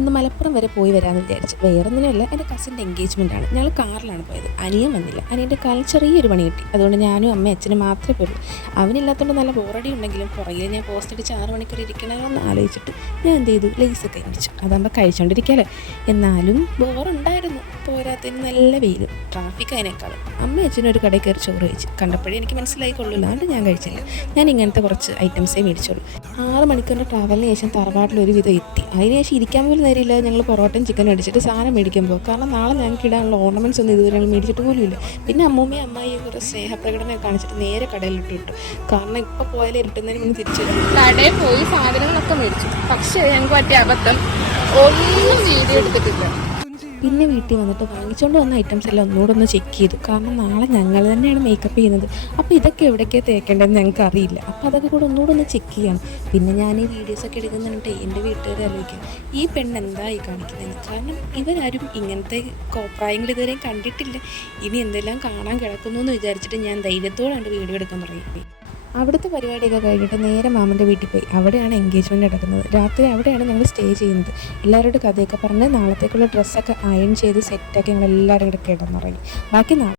ഒന്ന് മലപ്പുറം വരെ പോയി വരാമെന്ന് വിചാരിച്ചു. വേറൊന്നിനുമല്ല, എൻ്റെ കസിൻ്റെ എൻഗേജ്മെൻറ്റാണ്. ഞങ്ങൾ കാറിലാണ് പോയത്. അനിയൻ വന്നില്ല. അനിയൻ്റെ കാലിൽ ചെറിയൊരു പണി കിട്ടി. അതുകൊണ്ട് ഞാനും അമ്മയും അച്ഛനും മാത്രമേ പോയുള്ളൂ. അവനില്ലാത്തതുകൊണ്ട് നല്ല ബോറടി ഉണ്ടെങ്കിലും പുറകിൽ ഞാൻ പോസ്റ്റ് അടിച്ച് 6 മണിക്കൂർ ഇരിക്കണമെന്ന് ആലോചിച്ചിട്ട് ഞാൻ എന്ത് ചെയ്തു, ലേസൊക്കെ ഇടിച്ചു. അതാകുമ്പോൾ കഴിച്ചുകൊണ്ടിരിക്കാമല്ലോ. എന്നാലും ബോറുണ്ടായിരുന്നു. പോരാത്തതിന് നല്ല വെയിൽ, ട്രാഫിക് അതിനേക്കാളും. അമ്മയും അച്ഛനും ഒരു കടയിൽ കയറി ചോറ് കഴിച്ചു. കണ്ടപ്പോഴേ എനിക്ക് മനസ്സിലായിക്കൊള്ളില്ല, അതുകൊണ്ട് ഞാൻ കഴിച്ചില്ല. ഞാൻ ഇങ്ങനത്തെ കുറച്ച് ഐറ്റംസേ മേടിച്ചോളൂ. 6 മണിക്കൂറിൻ്റെ ട്രാവലിന് ശേഷം തറവാട്ടിൽ ഒരു വിധം എത്തി. അതിന് ശേഷം ഇരിക്കാൻ പോലും നേരില്ല. ഞങ്ങൾ പൊറോട്ടയും ചിക്കനും അടിച്ചിട്ട് സാധനം മേടിക്കാൻ പോകും. കാരണം നാളെ ഞങ്ങൾക്ക് ഇടാനുള്ള ഓർണമെൻറ്റ്സ് ഒന്നും ഇതുവരെ ഞങ്ങൾ മേടിച്ചിട്ട് പോലും ഇല്ല. പിന്നെ അമ്മൂമ്മയും അമ്മായിയും കുറേ സ്നേഹപ്രകടനം കാണിച്ചിട്ട് നേരെ കടയിലിട്ട് വിട്ടു. കാരണം ഇപ്പോൾ പോയാലും ഇരുട്ടുന്നതിന് മുന്നേ തിരിച്ചു വരും. കടയിൽ പോയി സാധനങ്ങളൊക്കെ മേടിച്ചു. പക്ഷേ ഞങ്ങൾക്ക് പറ്റിയ അബദ്ധം, ഒന്നും വീഡിയോ എടുത്തിട്ടില്ല. പിന്നെ വീട്ടിൽ വന്നിട്ട് വാങ്ങിച്ചുകൊണ്ട് വന്ന ഐറ്റംസ് എല്ലാം ഒന്നുകൂടെ ഒന്ന് ചെക്ക് ചെയ്തു. കാരണം നാളെ ഞങ്ങൾ തന്നെയാണ് മേക്കപ്പ് ചെയ്യുന്നത്. അപ്പോൾ ഇതൊക്കെ എവിടേക്കാണ് തേക്കേണ്ടതെന്ന് ഞങ്ങൾക്ക് അറിയില്ല. അപ്പോൾ അതൊക്കെ കൂടെ ഒന്നുകൂടെ ഒന്ന് ചെക്ക് ചെയ്യണം. പിന്നെ ഞാൻ ഈ വീഡിയോസൊക്കെ എടുക്കുന്നുണ്ട് എൻ്റെ വീട്ടുകാരെ ആലോചിക്കാം, ഈ പെണ്ണ് എന്തായി കാണിക്കുന്നതെന്ന്. കാരണം ഇവരാരും ഇങ്ങനത്തെ കോപ്രായങ്ങൾ ഇതുവരെയും കണ്ടിട്ടില്ല. ഇനി എന്തെല്ലാം കാണാൻ കിടക്കുന്നു എന്ന് വിചാരിച്ചിട്ട് ഞാൻ ധൈര്യത്തോടെ കണ്ട് വീഡിയോ എടുക്കാൻ തുടങ്ങി. അവിടുത്തെ പരിപാടിയൊക്കെ കഴിഞ്ഞിട്ട് നേരെ മാമൻ്റെ വീട്ടിൽ പോയി. അവിടെയാണ് എൻഗേജ്മെൻറ്റ് നടക്കുന്നത്. രാത്രി അവിടെയാണ് ഞങ്ങൾ സ്റ്റേ ചെയ്യുന്നത്. എല്ലാവരോടും കഥയൊക്കെ പറഞ്ഞ് നാളത്തേക്കുള്ള ഡ്രസ്സൊക്കെ അയൺ ചെയ്ത് സെറ്റാക്കി ഞങ്ങൾ എല്ലാവരും കൂടെ കിടന്നുറങ്ങി. ബാക്കി